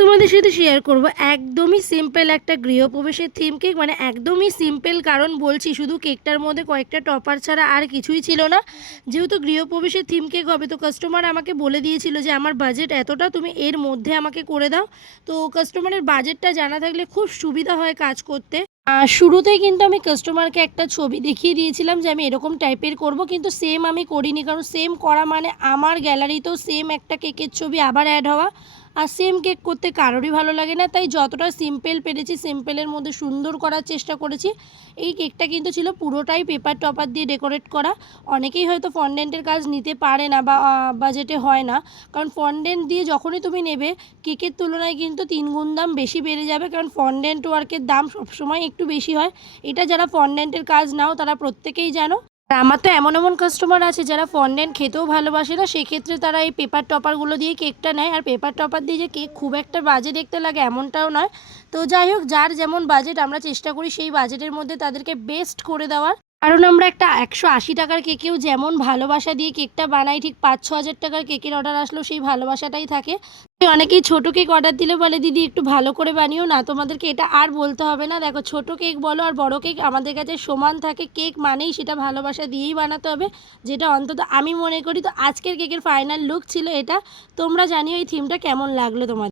তোমাদের সাথে শেয়ার করব একদমই সিম্পল একটা গৃহপ্রবেশের থিম কেক, মানে একদমই সিম্পল। কারণ বলছি, শুধু কেকটার মধ্যে কয়েকটা টপার ছাড়া আর কিছুই ছিল না। যেহেতু গৃহপ্রবেশের থিম কেক হবে, তো কাস্টমার আমাকে বলে দিয়েছিল যে আমার বাজেট এতটা, তুমি এর মধ্যে আমাকে করে দাও। তো কাস্টমারের বাজেটটা জানা থাকলে খুব সুবিধা হয় কাজ করতে। শুরুতেই কিন্তু আমি কাস্টমারকে একটা ছবি দেখিয়ে দিয়েছিলাম যে আমি এরকম টাইপের করব, কিন্তু সেম আমি করিনি। কারণ সেম করা মানে আমার গ্যালারিতেও সেম একটা কেকের ছবি আবার অ্যাড হওয়া, আর সেম কেক করতে কারোরই ভালো লাগে না। তাই যতটা সিম্পল পেরেছি সিম্পলের মধ্যে সুন্দর করার চেষ্টা করেছি। এই কেকটা কিন্তু ছিল পুরোটাই পেপার টপার দিয়ে ডেকোরেট করা। অনেকেই হয়তো ফন্ডেন্টের কাজ নিতে পারে না বা বাজেটে হয় না, কারণ ফন্ডেন্ট দিয়ে যখনই তুমি নেবে কেকের তুলনায় কিন্তু 3 গুণ দাম বেশি বেড়ে যাবে, কারণ ফন্ডেন্ট ওয়ার্কের দাম সবসময় একটু বেশি হয়। এটা যারা ফন্ডেন্টের কাজ নাও তারা প্রত্যেকেই জানো। আর আমার তো এমন এমন কাস্টমার আছে যারা ফন্ডেন্ট খেতেও ভালোবাসে না, সেক্ষেত্রে তারা এই পেপার টপারগুলো দিয়ে কেকটা নেয়। আর পেপার টপার দিয়ে যে কেক খুব একটা বাজে দেখতে লাগে এমনটাও নয়। তো যাই হোক, যার যেমন বাজেট আমরা চেষ্টা করি সেই বাজেটের মধ্যে তাদেরকে বেস্ট করে দেওয়ার। কারণ আমরা একটা 180 টাকার কেকেও যেমন ভালোবাসা দিয়ে কেকটা বানাই, ঠিক 5-6 হাজার টাকার কেকের অর্ডার আসলেও সেই ভালোবাসাটাই থাকে। অনেকেই ছোট কেক অর্ডার দিলে বলে দিদি একটু ভালো করে বানিও না। তোমাদেরকে এটা আর বলতে হবে না। দেখো, ছোট কেক বলো আর বড় কেক আমাদের কাছে সমান থাকে। কেক মানেই সেটা ভালোবাসা দিয়েই বানাতে হবে, যেটা অন্তত আমি মনে করি। তো আজকের কেকের ফাইনাল লুক ছিল এটা। তোমরা জানিও এই থিমটা কেমন লাগলো তোমাদের।